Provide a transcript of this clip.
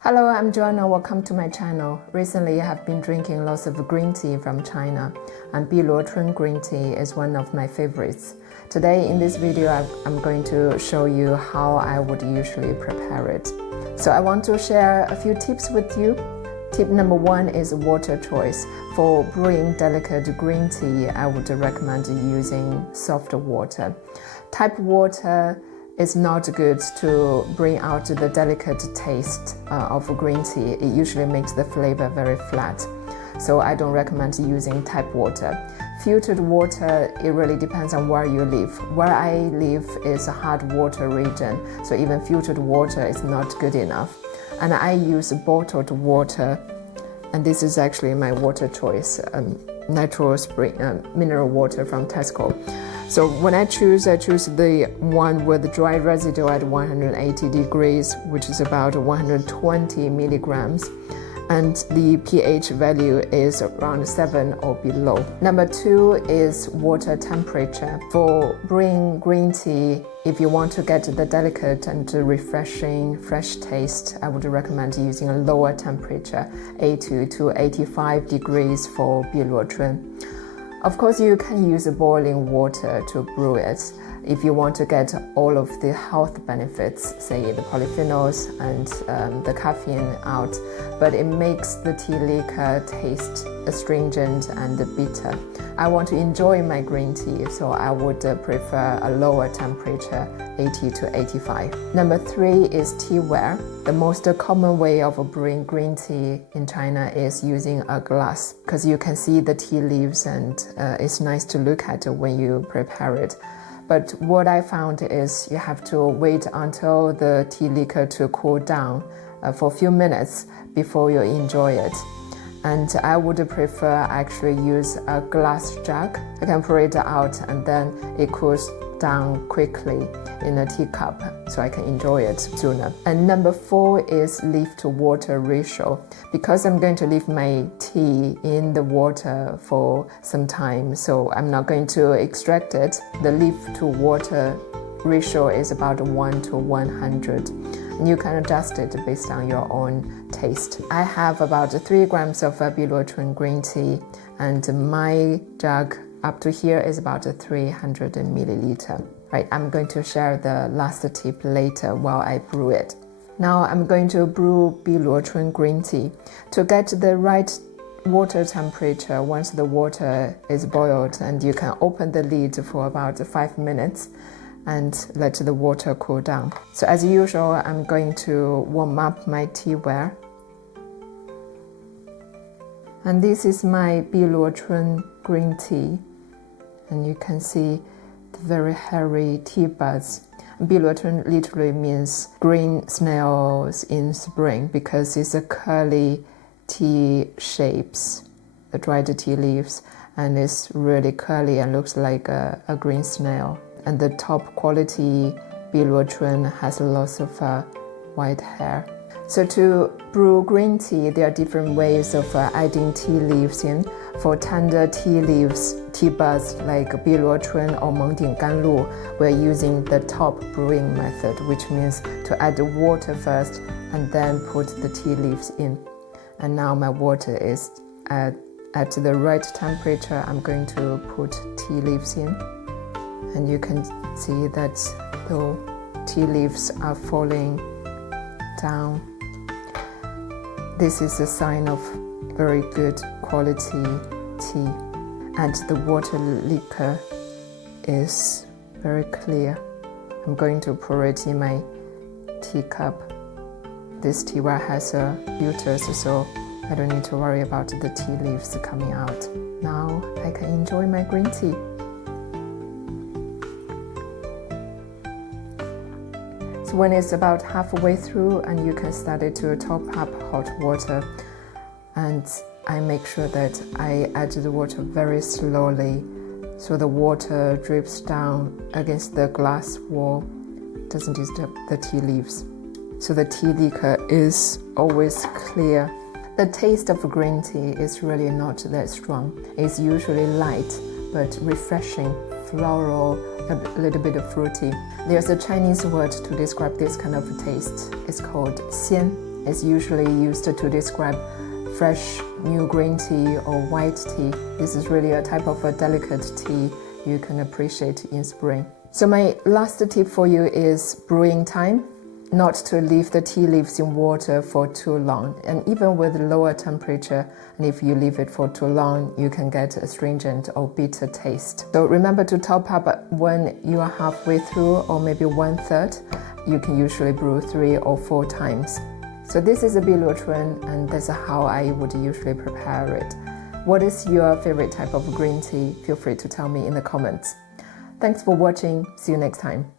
Hello, I'm Joanna. Welcome to my channel. Recently, I have been drinking lots of green tea from China, and Biluochun green tea is one of my favorites. Today, in this video, I'm going to show you how I would usually prepare it. So I want to share a few tips with you. Tip number one is water choice. For brewing delicate green tea, I would recommend using soft water. Tap water is not good to bring out the delicate taste of green tea. It usually makes the flavor very flat. So I don't recommend using tap water. Filtered water, it really depends on where you live. Where I live is a hard water region, so even filtered water is not good enough. And I use bottled water, and this is actually my water choice, natural spring mineral water from Tesco. So when I choose the one with the dry residue at 180 degrees, which is about 120 milligrams, and the pH value is around 7 or below. Number two is water temperature. For brewing green tea, if you want to get the delicate and refreshing fresh taste, I would recommend using a lower temperature, 80 to 85 degrees for Biluochun. Of course, you can use boiling water to brew it if you want to get all of the health benefits, say the polyphenols and the caffeine out, but it makes the tea liquor taste astringent and bitter. I want to enjoy my green tea, so I would prefer a lower temperature, 80 to 85. Number three is teaware. The most common way of brewing green tea in China is using a glass, because you can see the tea leaves and it's nice to look at when you prepare it. But what I found is you have to wait until the tea liquor to cool down for a few minutes before you enjoy it. And I would prefer actually use a glass jug. I can pour it out and then it cools down quickly in a teacup, so I can enjoy it sooner. And number four is leaf to water ratio. Because I'm going to leave my tea in the water for some time, so I'm not going to extract it. The leaf to water ratio is about 1 to 100. And you can adjust it based on your own taste. I have about 3 grams of Biluochun green tea, and my jug up to here is about 300 milliliter. Right, I'm going to share the last tip later while I brew it. Now I'm going to brew Biluochun green tea. To get the right water temperature, once the water is boiled, and you can open the lid for about 5 minutes and let the water cool down. So as usual, I'm going to warm up my teaware. And this is my Biluochun green tea. And you can see the very hairy tea buds. Biluochun literally means green snails in spring, because it's a curly tea shapes, the dried tea leaves, and it's really curly and looks like a green snail. And the top quality Biluochun has lots of white hair. So to brew green tea, there are different ways of adding tea leaves in. For tender tea leaves, tea buds like Biluochun or Mengding Ganlu, we're using the top brewing method, which means to add the water first and then put the tea leaves in. And now my water is at the right temperature. I'm going to put tea leaves in. And you can see that the tea leaves are falling down. This is a sign of very good quality tea. And the water liquor is very clear. I'm going to pour it in my teacup. This teaware has filters, so I don't need to worry about the tea leaves coming out. Now I can enjoy my green tea. So when it's about halfway through, and you can start it to top up hot water, and I make sure that I add the water very slowly so the water drips down against the glass wall, doesn't disturb the tea leaves. So the tea liquor is always clear. The taste of green tea is really not that strong. It's usually light but refreshing, floral, a little bit fruity. There's a Chinese word to describe this kind of taste. It's called xian. is usually used to describe fresh new green tea or white tea. This is really a type of a delicate tea you can appreciate in spring. So my last tip for you is brewing time. Not to leave the tea leaves in water for too long, and even with lower temperature, and if you leave it for too long, you can get a astringent or bitter taste. So remember to top up when you are halfway through, or maybe 1/3. You can usually brew 3 or 4 times. So this is a Biluochun, and that's how I would usually prepare it. What is your favorite type of green tea? Feel free to tell me in the comments. Thanks for watching. See you next time.